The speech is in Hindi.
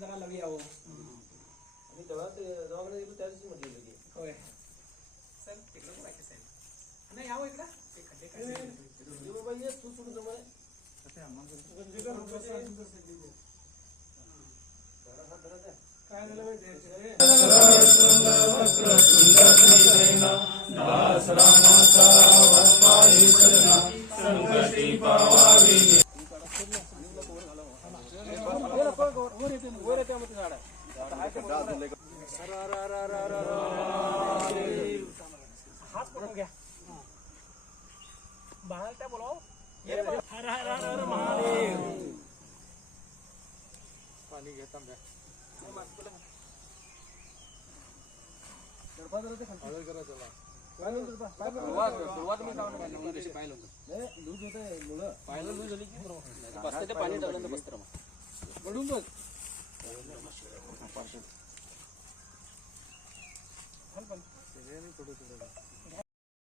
गावी यावं आणि तेव्हा ते दवाखान्यात गेलो त्या दिवशी म्हटलेलं की होय सर तिकडं पण आहे साहेब नाही यावं इकडं ते खड्डे काय बाबा ये तू सोडून जमा आहे. काय झालं माहिती हात पकडून घ्या बाळाला त्या बोलाव हर हर हर महादेव नाही, लूज होतंय मुळं. पाणी टाकलं तर बसतं पडून बस. हल पण